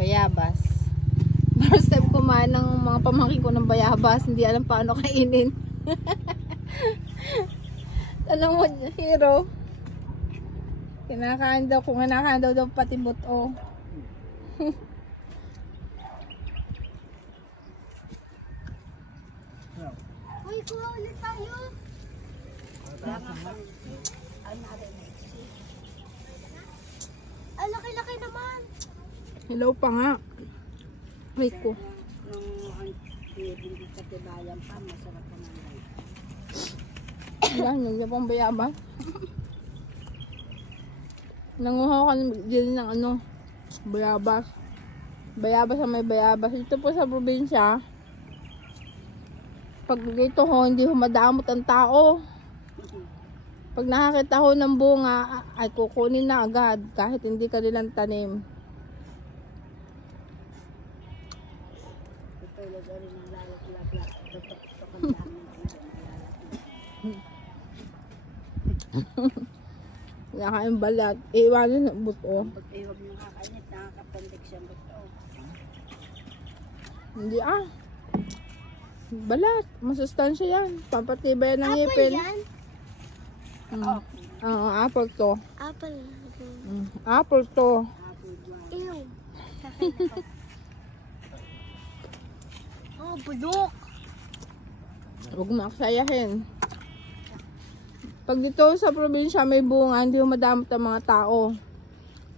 Bayabas. First time kumain ng mga pamangkin ko ng bayabas. Hindi alam paano kainin. Tanong mo, Hero. Kinakain daw. Kung kinakain daw pati buto. Uy, kuha ulit tayo. Ang laki-laki naman. Hello pa nga. Wait ko. Yan, nagyan pang bayabas. Nanguha ka din ng ano, bayabas. Bayabas sa may bayabas. Ito po sa probinsya, pag dito ho, hindi ho madamot ang tao. Pag nakakita ho ng bunga, ay kukunin na agad kahit hindi ka nilang tanim. Nakain balat, iwanan ng buto. Pag iwag nyo kakainit, nakakapandik siya buto. Hindi balat, masustansya yan. Pampatibay ng ngipin. Apple yan? Oo, apple to. Apple. Apple to. Ew. Oh, bulok. Huwag maksayahin. Pag dito sa probinsya may bunga, hindi madamot ang mga tao.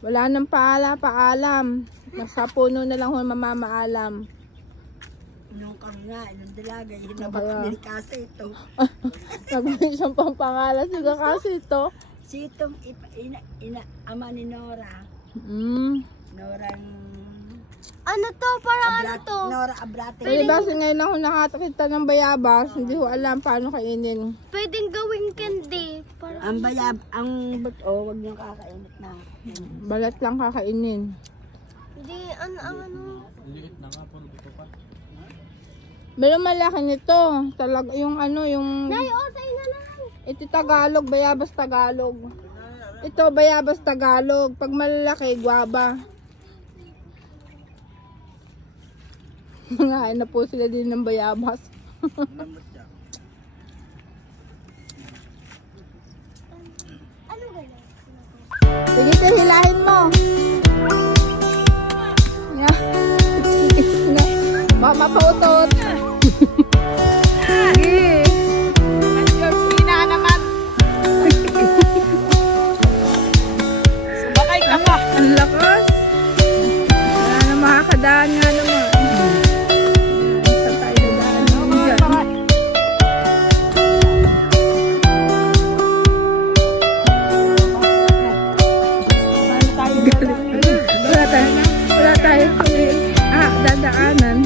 Wala nang paalam. Nasa puno na lang ho mamamaalam. Nung nga, nung dalaga, hinabak ni kasi ito. Nagbihin siyang pampangalan. Siga kasi ito. Si itong ama ni Nora. Norang... Ano to? Parang ano to? Nora Abrate. Kaya kasi ngayon ako nakakita ng bayabas, hindi ko alam paano kainin. Pwedeng gawing candy. Parang Ang bayab, ang buto, wag nyo kakainit na. Balat lang kakainin. hindi, ano. Meron malaki nito. Talaga yung ano, yung... Nay, osay na lang. Ito Tagalog, bayabas Tagalog. Ito bayabas Tagalog. Pag malalaki, guava. Nangain na po sila din ng bayabas. Ano ganyan? Sige, hilahin mo. Yeah. Mama pautot. Sige. Sina naman. Sumakay ka pa. Ang lakas. Wala na makakadaan nga naman. Saan tayo dadaan? Diyan. Wala tayo. Dadaanan.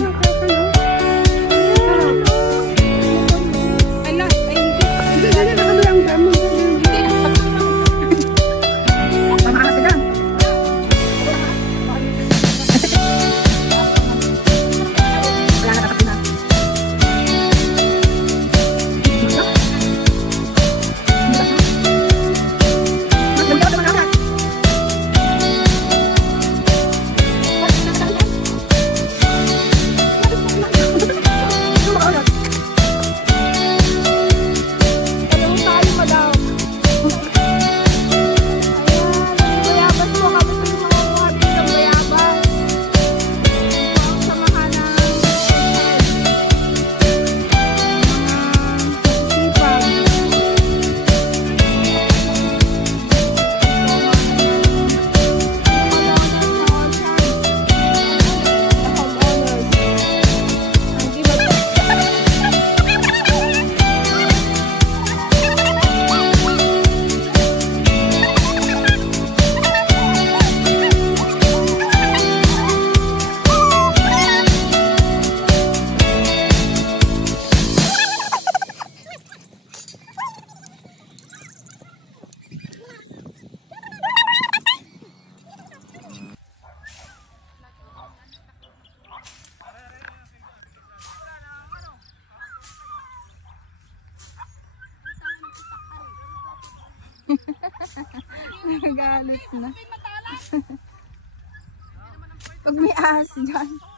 Nagalit na. Pag may ahas dyan.